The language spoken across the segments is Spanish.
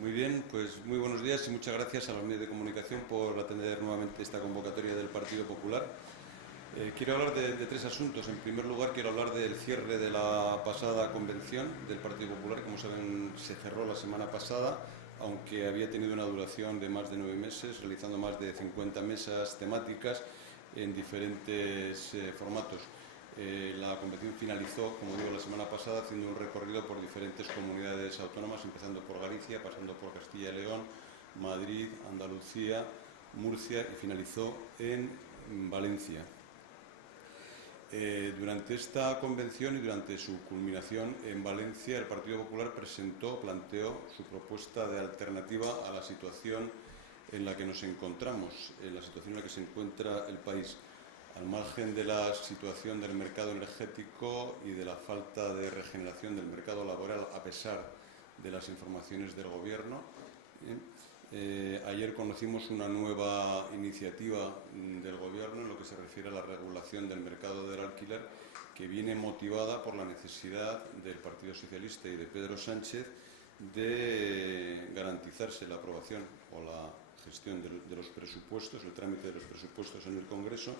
Muy bien, pues muy buenos días y muchas gracias a los medios de comunicación por atender nuevamente esta convocatoria del Partido Popular. Quiero hablar de tres asuntos. En primer lugar, quiero hablar del cierre de la pasada convención del Partido Popular. Como saben, se cerró la semana pasada, aunque había tenido una duración de más de 9 meses, realizando más de 50 mesas temáticas en diferentes formatos. La convención finalizó, como digo, la semana pasada haciendo un recorrido por diferentes comunidades autónomas, empezando por Galicia, pasando por Castilla y León, Madrid, Andalucía, Murcia y finalizó en Valencia. Durante esta convención y durante su culminación en Valencia, el Partido Popular planteó su propuesta de alternativa a la situación en la que nos encontramos, en la situación en la que se encuentra el país. Al margen de la situación del mercado energético y de la falta de regeneración del mercado laboral, a pesar de las informaciones del Gobierno, ayer conocimos una nueva iniciativa del Gobierno en lo que se refiere a la regulación del mercado del alquiler, que viene motivada por la necesidad del Partido Socialista y de Pedro Sánchez de garantizarse la aprobación o la gestión de los presupuestos, el trámite de los presupuestos en el Congreso,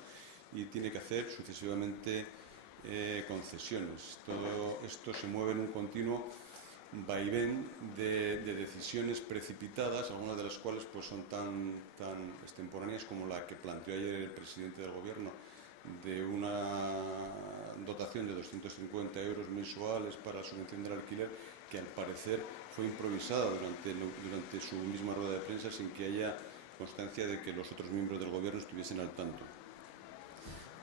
y tiene que hacer sucesivamente concesiones. Todo esto se mueve en un continuo vaivén de decisiones precipitadas, algunas de las cuales pues, son tan extemporáneas como la que planteó ayer el presidente del Gobierno, de una dotación de 250 euros mensuales para la subvención del alquiler, que al parecer fue improvisada durante su misma rueda de prensa, sin que haya constancia de que los otros miembros del Gobierno estuviesen al tanto.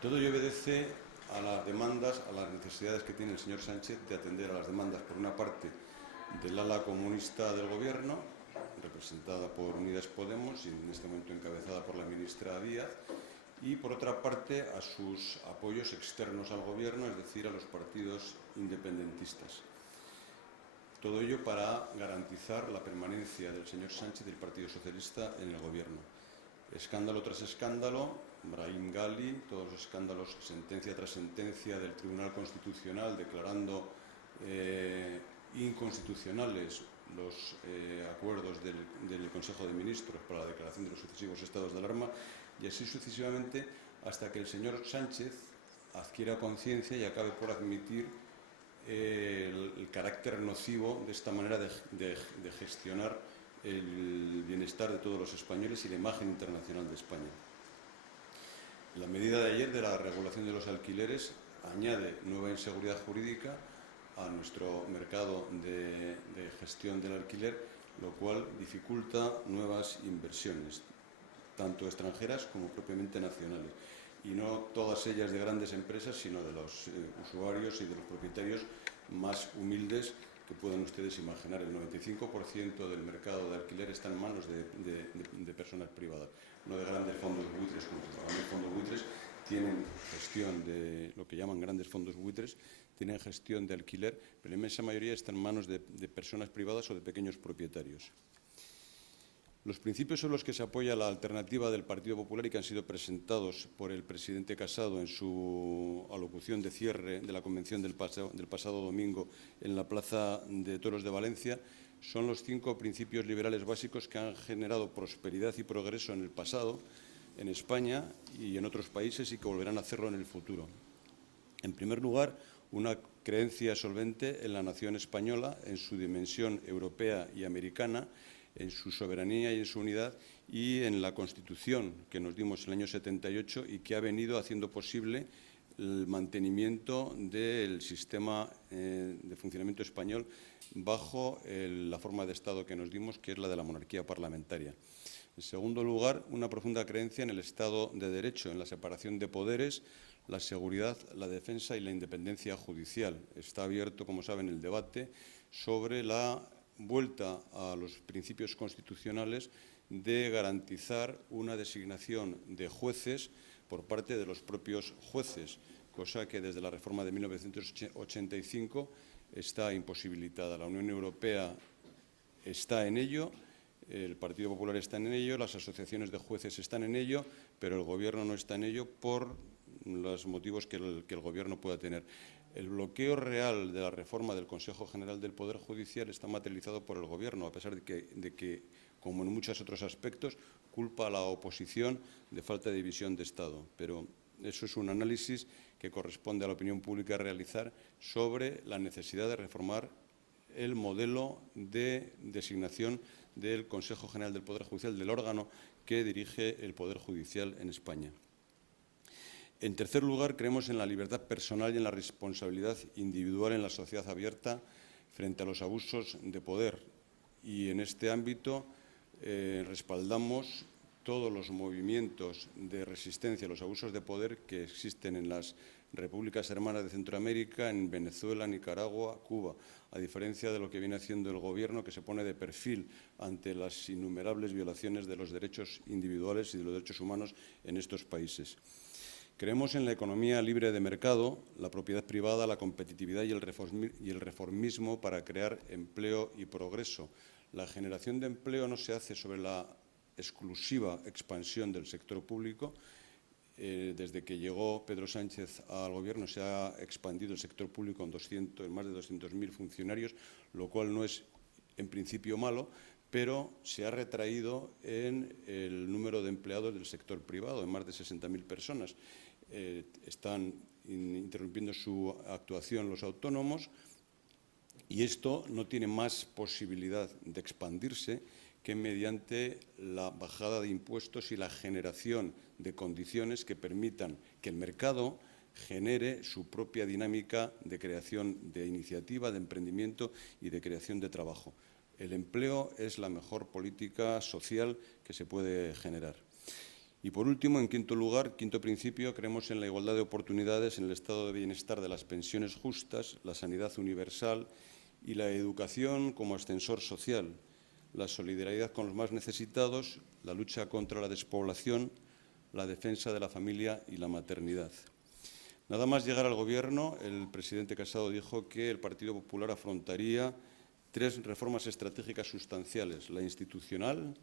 Todo ello obedece a las demandas, a las necesidades que tiene el señor Sánchez de atender a las demandas, por una parte, del ala comunista del Gobierno, representada por Unidas Podemos y en este momento encabezada por la ministra Díaz, y por otra parte a sus apoyos externos al Gobierno, es decir, a los partidos independentistas. Todo ello para garantizar la permanencia del señor Sánchez y del Partido Socialista en el Gobierno. Escándalo tras escándalo, Brahim Gali, todos los escándalos, sentencia tras sentencia del Tribunal Constitucional declarando inconstitucionales los acuerdos del Consejo de Ministros para la declaración de los sucesivos estados de alarma, y así sucesivamente hasta que el señor Sánchez adquiera conciencia y acabe por admitir el carácter nocivo de esta manera de gestionar el bienestar de todos los españoles y la imagen internacional de España. La medida de ayer de la regulación de los alquileres añade nueva inseguridad jurídica a nuestro mercado de gestión del alquiler, lo cual dificulta nuevas inversiones, tanto extranjeras como propiamente nacionales, y no todas ellas de grandes empresas, sino de los usuarios y de los propietarios más humildes que puedan ustedes imaginar. El 95% del mercado de alquiler está en manos de personas privadas, no de grandes fondos buitres. Como los grandes fondos buitres tienen gestión de lo que llaman grandes fondos buitres, tienen gestión de alquiler, pero la inmensa mayoría está en manos de personas privadas o de pequeños propietarios. Los principios sobre los que se apoya la alternativa del Partido Popular y que han sido presentados por el presidente Casado en su alocución de cierre de la convención del pasado domingo en la Plaza de Toros de Valencia son los 5 principios liberales básicos que han generado prosperidad y progreso en el pasado, en España y en otros países, y que volverán a hacerlo en el futuro. En primer lugar, una creencia solvente en la nación española, en su dimensión europea y americana, en su soberanía y en su unidad, y en la Constitución que nos dimos en el año 78 y que ha venido haciendo posible el mantenimiento del sistema de funcionamiento español bajo la forma de Estado que nos dimos, que es la de la monarquía parlamentaria. En segundo lugar, una profunda creencia en el Estado de Derecho, en la separación de poderes, la seguridad, la defensa y la independencia judicial. Está abierto, como saben, el debate sobre la vuelta a los principios constitucionales de garantizar una designación de jueces por parte de los propios jueces, cosa que desde la reforma de 1985 está imposibilitada. La Unión Europea está en ello, el Partido Popular está en ello, las asociaciones de jueces están en ello, pero el Gobierno no está en ello por los motivos que el Gobierno pueda tener. El bloqueo real de la reforma del Consejo General del Poder Judicial está materializado por el Gobierno, a pesar de que, como en muchos otros aspectos, culpa a la oposición de falta de visión de Estado. Pero eso es un análisis que corresponde a la opinión pública realizar sobre la necesidad de reformar el modelo de designación del Consejo General del Poder Judicial, del órgano que dirige el Poder Judicial en España. En tercer lugar, creemos en la libertad personal y en la responsabilidad individual en la sociedad abierta frente a los abusos de poder. Y en este ámbito respaldamos todos los movimientos de resistencia a los abusos de poder que existen en las repúblicas hermanas de Centroamérica, en Venezuela, Nicaragua, Cuba, a diferencia de lo que viene haciendo el Gobierno, que se pone de perfil ante las innumerables violaciones de los derechos individuales y de los derechos humanos en estos países. Creemos en la economía libre de mercado, la propiedad privada, la competitividad y el reformismo para crear empleo y progreso. La generación de empleo no se hace sobre la exclusiva expansión del sector público. Desde que llegó Pedro Sánchez al Gobierno se ha expandido el sector público en más de 200.000 funcionarios, lo cual no es en principio malo, pero se ha retraído en el número de empleados del sector privado, en más de 60.000 personas. Están interrumpiendo su actuación los autónomos y esto no tiene más posibilidad de expandirse que mediante la bajada de impuestos y la generación de condiciones que permitan que el mercado genere su propia dinámica de creación de iniciativa, de emprendimiento y de creación de trabajo. El empleo es la mejor política social que se puede generar. Y por último, en quinto lugar, quinto principio, creemos en la igualdad de oportunidades, en el estado de bienestar de las pensiones justas, la sanidad universal y la educación como ascensor social, la solidaridad con los más necesitados, la lucha contra la despoblación, la defensa de la familia y la maternidad. Nada más llegar al Gobierno, el presidente Casado dijo que el Partido Popular afrontaría 3 reformas estratégicas sustanciales: la institucional,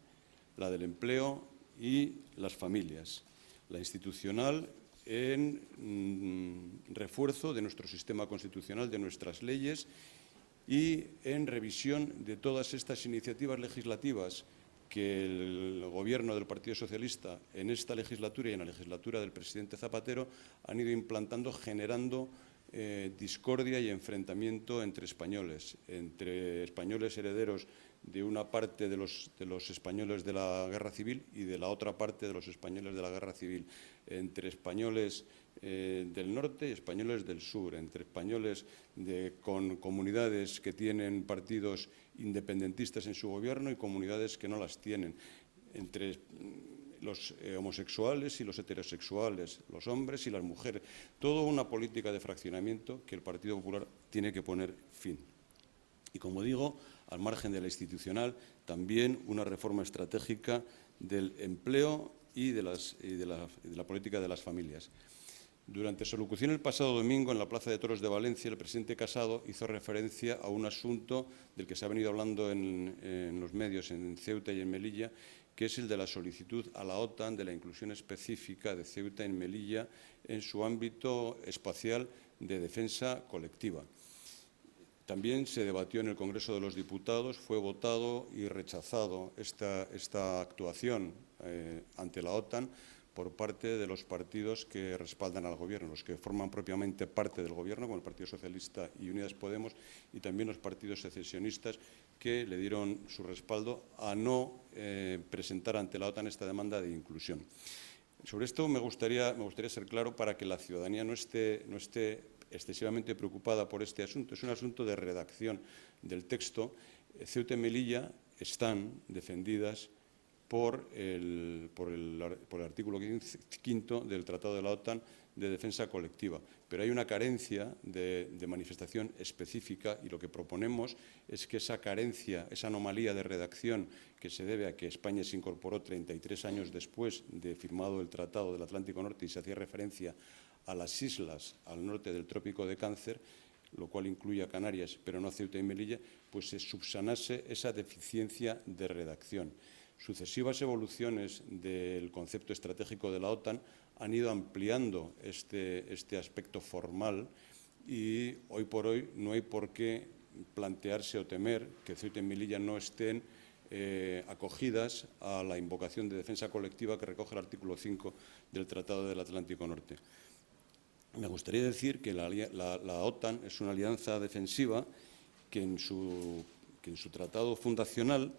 la del empleo y las familias. La institucional en refuerzo de nuestro sistema constitucional, de nuestras leyes y en revisión de todas estas iniciativas legislativas que el Gobierno del Partido Socialista en esta legislatura y en la legislatura del presidente Zapatero han ido implantando, generando discordia y enfrentamiento entre españoles herederos de una parte de los españoles de la Guerra Civil y de la otra parte de los españoles de la Guerra Civil, entre españoles del norte y españoles del sur, entre españoles con comunidades que tienen partidos independentistas en su gobierno y comunidades que no las tienen, entre los homosexuales y los heterosexuales, los hombres y las mujeres. Toda una política de fraccionamiento que el Partido Popular tiene que poner fin. Y, como digo, al margen de la institucional, también una reforma estratégica del empleo y de la política de las familias. Durante su locución el pasado domingo en la Plaza de Toros de Valencia, el presidente Casado hizo referencia a un asunto del que se ha venido hablando en los medios en Ceuta y en Melilla, que es el de la solicitud a la OTAN de la inclusión específica de Ceuta y Melilla en su ámbito espacial de defensa colectiva. También se debatió en el Congreso de los Diputados, fue votado y rechazado esta actuación ante la OTAN por parte de los partidos que respaldan al Gobierno, los que forman propiamente parte del Gobierno, como el Partido Socialista y Unidas Podemos, y también los partidos secesionistas que le dieron su respaldo a no presentar ante la OTAN esta demanda de inclusión. Sobre esto me gustaría ser claro para que la ciudadanía no esté excesivamente preocupada por este asunto. Es un asunto de redacción del texto. Ceuta y Melilla están defendidas por el artículo 5 del Tratado de la OTAN de defensa colectiva. Pero hay una carencia de manifestación específica y lo que proponemos es que esa carencia, esa anomalía de redacción que se debe a que España se incorporó 33 años después de firmado el Tratado del Atlántico Norte y se hacía referencia a las islas al norte del Trópico de Cáncer, lo cual incluye a Canarias, pero no a Ceuta y Melilla, pues se subsanase esa deficiencia de redacción. Sucesivas evoluciones del concepto estratégico de la OTAN han ido ampliando este aspecto formal y hoy por hoy no hay por qué plantearse o temer que Ceuta y Melilla no estén acogidas a la invocación de defensa colectiva que recoge el artículo 5 del Tratado del Atlántico Norte. Me gustaría decir que la OTAN es una alianza defensiva que en su tratado fundacional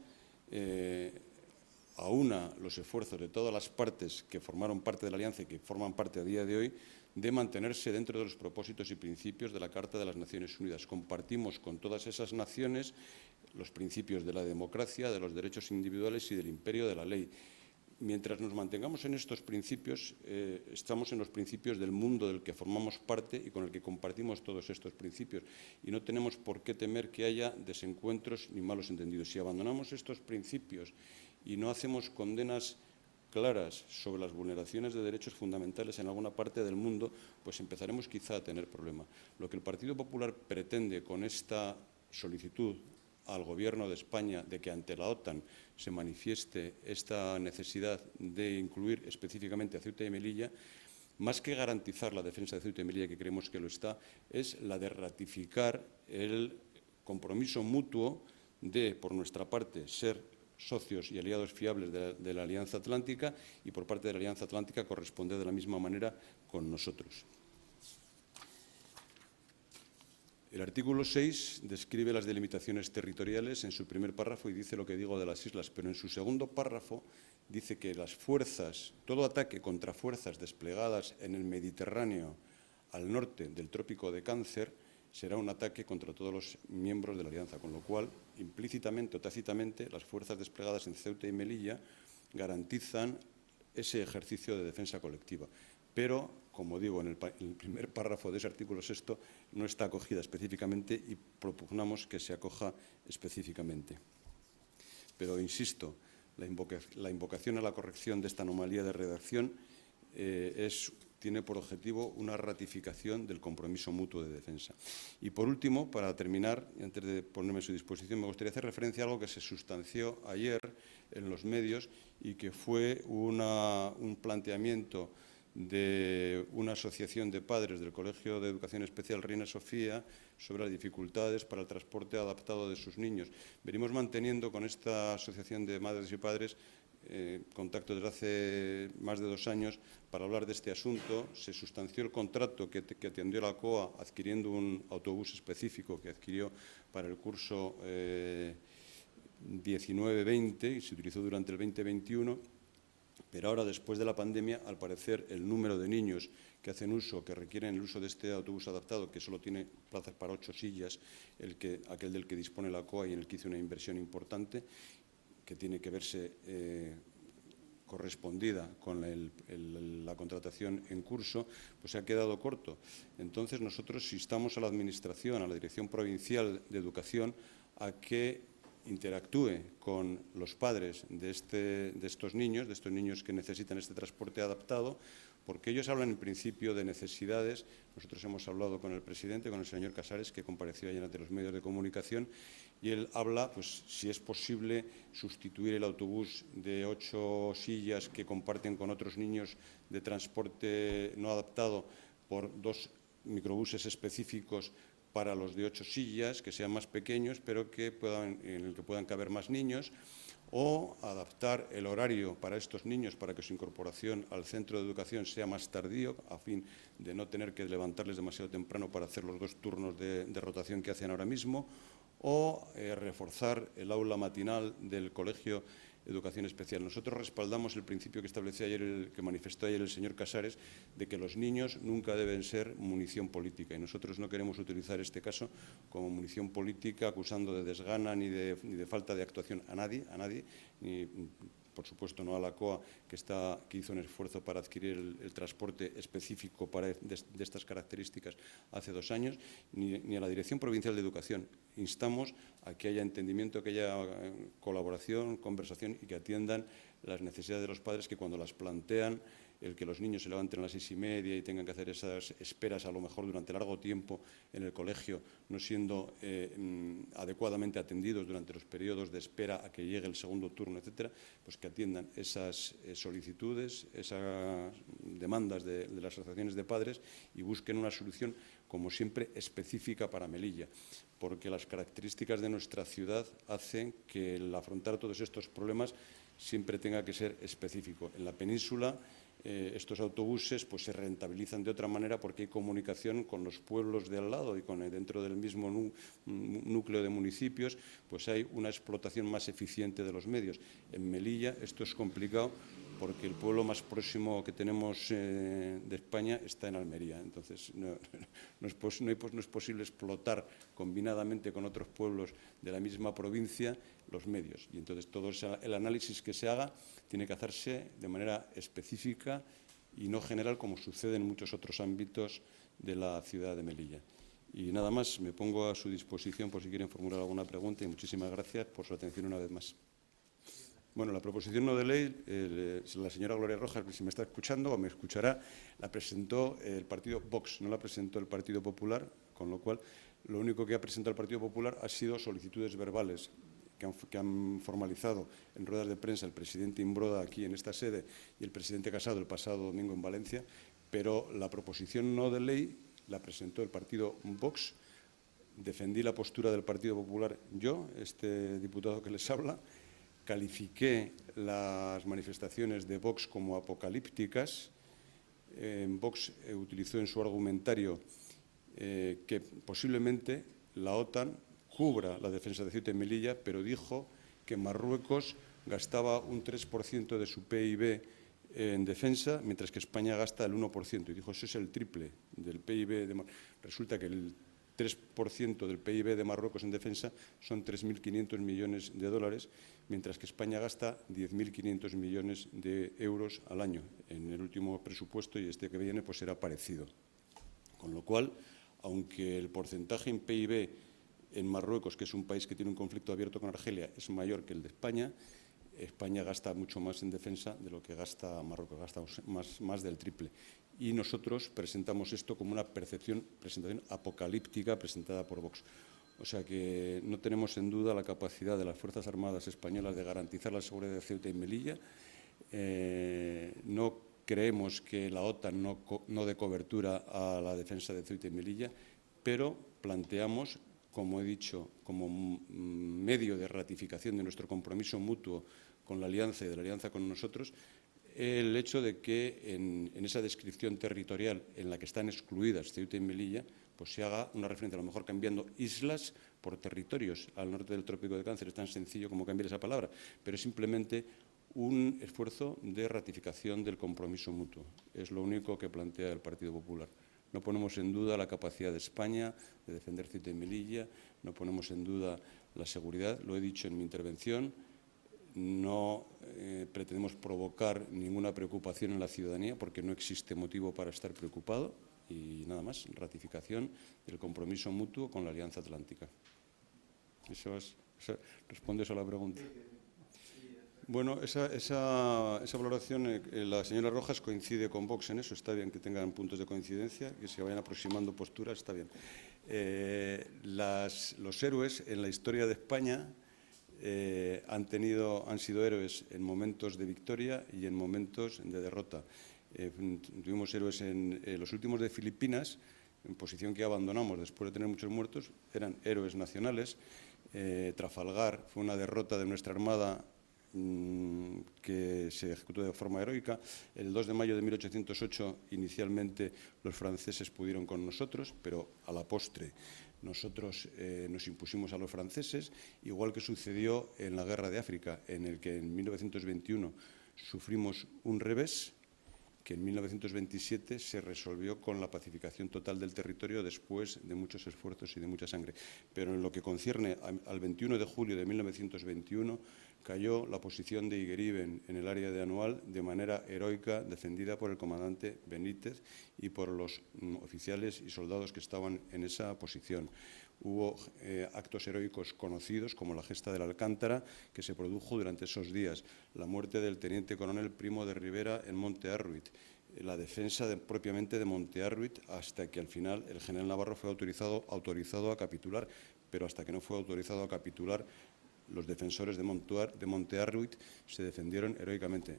aúna los esfuerzos de todas las partes que formaron parte de la alianza y que forman parte a día de hoy de mantenerse dentro de los propósitos y principios de la Carta de las Naciones Unidas. Compartimos con todas esas naciones los principios de la democracia, de los derechos individuales y del imperio de la ley. Mientras nos mantengamos en estos principios, estamos en los principios del mundo del que formamos parte y con el que compartimos todos estos principios. Y no tenemos por qué temer que haya desencuentros ni malos entendidos. Si abandonamos estos principios y no hacemos condenas claras sobre las vulneraciones de derechos fundamentales en alguna parte del mundo, pues empezaremos quizá a tener problemas. Lo que el Partido Popular pretende con esta solicitud al Gobierno de España de que ante la OTAN se manifieste esta necesidad de incluir específicamente a Ceuta y Melilla, más que garantizar la defensa de Ceuta y Melilla, que creemos que lo está, es la de ratificar el compromiso mutuo de, por nuestra parte, ser socios y aliados fiables de la Alianza Atlántica y por parte de la Alianza Atlántica corresponder de la misma manera con nosotros. El artículo 6 describe las delimitaciones territoriales en su primer párrafo y dice lo que digo de las islas, pero en su segundo párrafo dice que las fuerzas, todo ataque contra fuerzas desplegadas en el Mediterráneo al norte del Trópico de Cáncer será un ataque contra todos los miembros de la Alianza, con lo cual, implícitamente o tácitamente, las fuerzas desplegadas en Ceuta y Melilla garantizan ese ejercicio de defensa colectiva. Pero, como digo, en el primer párrafo de ese artículo 6 no está acogida específicamente y propugnamos que se acoja específicamente. Pero, insisto, la invocación a la corrección de esta anomalía de redacción tiene por objetivo una ratificación del compromiso mutuo de defensa. Y, por último, para terminar, antes de ponerme a su disposición, me gustaría hacer referencia a algo que se sustanció ayer en los medios y que fue un planteamiento de una asociación de padres del Colegio de Educación Especial Reina Sofía sobre las dificultades para el transporte adaptado de sus niños. Venimos manteniendo con esta asociación de madres y padres contacto desde hace más de 2 años para hablar de este asunto. Se sustanció el contrato que atendió la COA adquiriendo un autobús específico que adquirió para el curso 19-20 y se utilizó durante el 2021. Pero ahora, después de la pandemia, al parecer, el número de niños que hacen uso, que requieren el uso de este autobús adaptado, que solo tiene plazas para 8 sillas, aquel del que dispone la COA y en el que hizo una inversión importante, que tiene que verse correspondida con la contratación en curso, pues se ha quedado corto. Entonces, nosotros instamos a la Administración, a la Dirección Provincial de Educación, a que interactúe con los padres de estos niños que necesitan este transporte adaptado, porque ellos hablan en principio de necesidades. Nosotros hemos hablado con el presidente, con el señor Casares, que compareció ayer ante los medios de comunicación, y él habla, pues, si es posible sustituir el autobús de 8 sillas que comparten con otros niños de transporte no adaptado por 2 microbuses específicos para los de 8 sillas, que sean más pequeños, pero en el que puedan caber más niños, o adaptar el horario para estos niños para que su incorporación al centro de educación sea más tardío, a fin de no tener que levantarles demasiado temprano para hacer los 2 turnos de rotación que hacen ahora mismo, o reforzar el aula matinal del Colegio Educación Especial. Nosotros respaldamos el principio que estableció ayer, que manifestó ayer el señor Casares, de que los niños nunca deben ser munición política, y nosotros no queremos utilizar este caso como munición política, acusando de desgana ni de falta de actuación a nadie, ni por supuesto no a la COA, que hizo un esfuerzo para adquirir el transporte específico de estas características hace 2 años, ni a la Dirección Provincial de Educación. Instamos a que haya entendimiento, que haya colaboración, conversación y que atiendan las necesidades de los padres, que cuando las plantean el que los niños se levanten a las 6:30 y tengan que hacer esas esperas a lo mejor durante largo tiempo en el colegio, no siendo adecuadamente atendidos durante los periodos de espera a que llegue el segundo turno, etcétera, pues que atiendan esas solicitudes, esas demandas de las asociaciones de padres y busquen una solución, como siempre, específica para Melilla, porque las características de nuestra ciudad hacen que el afrontar todos estos problemas siempre tenga que ser específico. En la península, estos autobuses pues, se rentabilizan de otra manera porque hay comunicación con los pueblos de al lado y dentro del mismo núcleo de municipios, pues hay una explotación más eficiente de los medios. En Melilla esto es complicado porque el pueblo más próximo que tenemos de España está en Almería. Entonces, no es posible explotar combinadamente con otros pueblos de la misma provincia los medios. Y entonces todo el análisis que se haga tiene que hacerse de manera específica y no general, como sucede en muchos otros ámbitos de la ciudad de Melilla. Y nada más, me pongo a su disposición por si quieren formular alguna pregunta y muchísimas gracias por su atención una vez más. Bueno, la proposición no de ley, la señora Gloria Rojas, si me está escuchando o me escuchará, la presentó el partido Vox, no la presentó el Partido Popular, con lo cual lo único que ha presentado el Partido Popular ha sido solicitudes verbales que han formalizado en ruedas de prensa el presidente Imbroda aquí en esta sede y el presidente Casado el pasado domingo en Valencia, pero la proposición no de ley la presentó el partido Vox. Defendí la postura del Partido Popular yo, este diputado que les habla. Califiqué las manifestaciones de Vox como apocalípticas. Vox utilizó en su argumentario que posiblemente la OTAN cubra la defensa de Ceuta y Melilla, pero dijo que Marruecos gastaba un 3% de su PIB en defensa, mientras que España gasta el 1%. Y dijo, eso es el triple del PIB. Resulta que el 3% del PIB de Marruecos en defensa son 3.500 millones de dólares, mientras que España gasta 10.500 millones de euros al año. En el último presupuesto, y este que viene, pues será parecido. Con lo cual, aunque el porcentaje en PIB en Marruecos, que es un país que tiene un conflicto abierto con Argelia, es mayor que el de España, España gasta mucho más en defensa de lo que gasta Marruecos, gasta más del triple. Y nosotros presentamos esto como una presentación apocalíptica presentada por Vox. O sea que no tenemos en duda la capacidad de las Fuerzas Armadas españolas de garantizar la seguridad de Ceuta y Melilla. No creemos que la OTAN no dé cobertura a la defensa de Ceuta y Melilla, pero planteamos, como he dicho, como medio de ratificación de nuestro compromiso mutuo con la Alianza y de la Alianza con nosotros, el hecho de que en esa descripción territorial en la que están excluidas Ceuta y Melilla, pues se haga una referencia, a lo mejor cambiando islas por territorios. Al norte del Trópico de Cáncer es tan sencillo como cambiar esa palabra, pero es simplemente un esfuerzo de ratificación del compromiso mutuo. Es lo único que plantea el Partido Popular. No ponemos en duda la capacidad de España de defender Ceuta y Melilla, no ponemos en duda la seguridad, lo he dicho en mi intervención, no pretendemos provocar ninguna preocupación en la ciudadanía porque no existe motivo para estar preocupado y nada más, ratificación del compromiso mutuo con la Alianza Atlántica. ¿Responde eso a la pregunta? Bueno, esa valoración, la señora Rojas coincide con Vox en eso, está bien que tengan puntos de coincidencia, que se vayan aproximando posturas, está bien. Los héroes en la historia de España han sido héroes en momentos de victoria y en momentos de derrota. Tuvimos héroes en los últimos de Filipinas, en posición que abandonamos después de tener muchos muertos, eran héroes nacionales. Trafalgar fue una derrota de nuestra Armada que se ejecutó de forma heroica. El 2 de mayo de 1808 inicialmente los franceses pudieron con nosotros, pero a la postre nosotros nos impusimos a los franceses, igual que sucedió en la Guerra de África, en el que en 1921 sufrimos un revés que en 1927 se resolvió con la pacificación total del territorio después de muchos esfuerzos y de mucha sangre. Pero en lo que concierne al 21 de julio de 1921, cayó la posición de Igueriben en el área de Anual de manera heroica, defendida por el comandante Benítez y por los oficiales y soldados que estaban en esa posición. Hubo actos heroicos conocidos, como la gesta del Alcántara, que se produjo durante esos días, la muerte del teniente coronel Primo de Rivera en Monte Arruit, la defensa propiamente de Montearruit, hasta que al final el general Navarro fue autorizado a capitular, pero hasta que no fue autorizado a capitular, los defensores de Montearruit se defendieron heroicamente.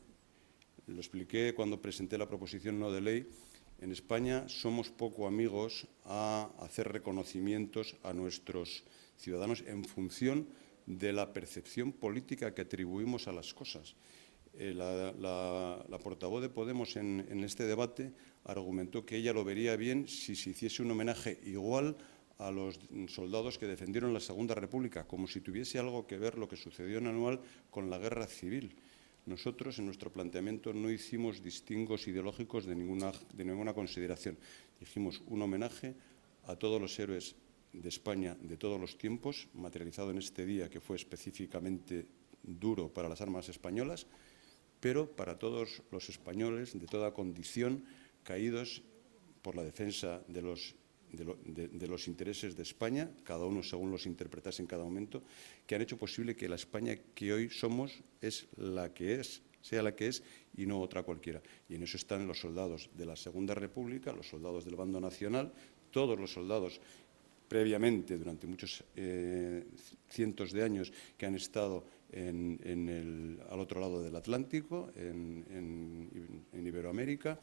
Lo expliqué cuando presenté la proposición no de ley. En España somos poco amigos a hacer reconocimientos a nuestros ciudadanos en función de la percepción política que atribuimos a las cosas. La portavoz de Podemos en este debate argumentó que ella lo vería bien si se hiciese un homenaje igual a los soldados que defendieron la Segunda República, como si tuviese algo que ver lo que sucedió en Anual con la Guerra Civil. Nosotros, en nuestro planteamiento, no hicimos distingos ideológicos de ninguna consideración. Dijimos un homenaje a todos los héroes de España de todos los tiempos, materializado en este día que fue específicamente duro para las armas españolas, pero para todos los españoles de toda condición caídos por la defensa de los intereses de España, cada uno según los interpretase en cada momento, que han hecho posible que la España que hoy somos es la que es, sea la que es y no otra cualquiera. Y en eso están los soldados de la Segunda República, los soldados del bando nacional, todos los soldados previamente, durante muchos cientos de años, que han estado al otro lado del Atlántico, en Iberoamérica,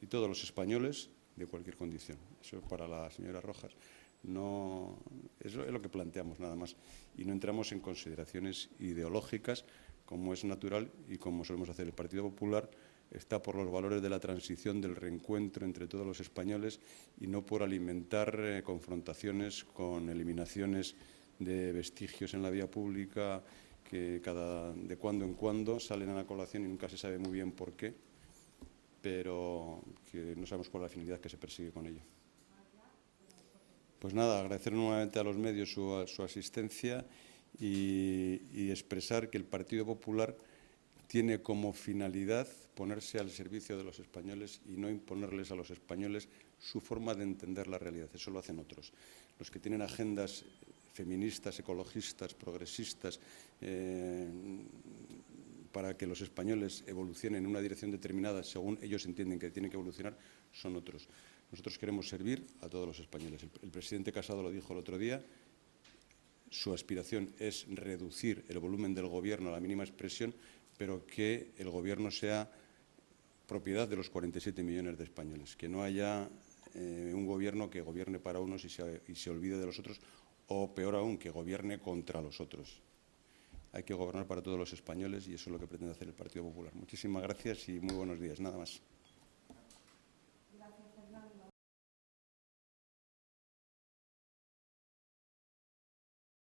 y todos los españoles de cualquier condición. Eso para la señora Rojas no, eso es lo que planteamos nada más. Y no entramos en consideraciones ideológicas, como es natural y como solemos hacer. El Partido Popular está por los valores de la transición, del reencuentro entre todos los españoles y no por alimentar confrontaciones con eliminaciones de vestigios en la vía pública que de cuando en cuando salen a la colación y nunca se sabe muy bien por qué, pero que no sabemos cuál es la finalidad que se persigue con ello. Pues nada, agradecer nuevamente a los medios su asistencia y expresar que el Partido Popular tiene como finalidad ponerse al servicio de los españoles y no imponerles a los españoles su forma de entender la realidad. Eso lo hacen otros. Los que tienen agendas feministas, ecologistas, progresistas, para que los españoles evolucionen en una dirección determinada según ellos entienden que tienen que evolucionar, son otros. Nosotros queremos servir a todos los españoles. El presidente Casado lo dijo el otro día. Su aspiración es reducir el volumen del Gobierno a la mínima expresión, pero que el Gobierno sea propiedad de los 47 millones de españoles, que no haya un Gobierno que gobierne para unos y se olvide de los otros, o peor aún, que gobierne contra los otros. Hay que gobernar para todos los españoles y eso es lo que pretende hacer el Partido Popular. Muchísimas gracias y muy buenos días. Nada más.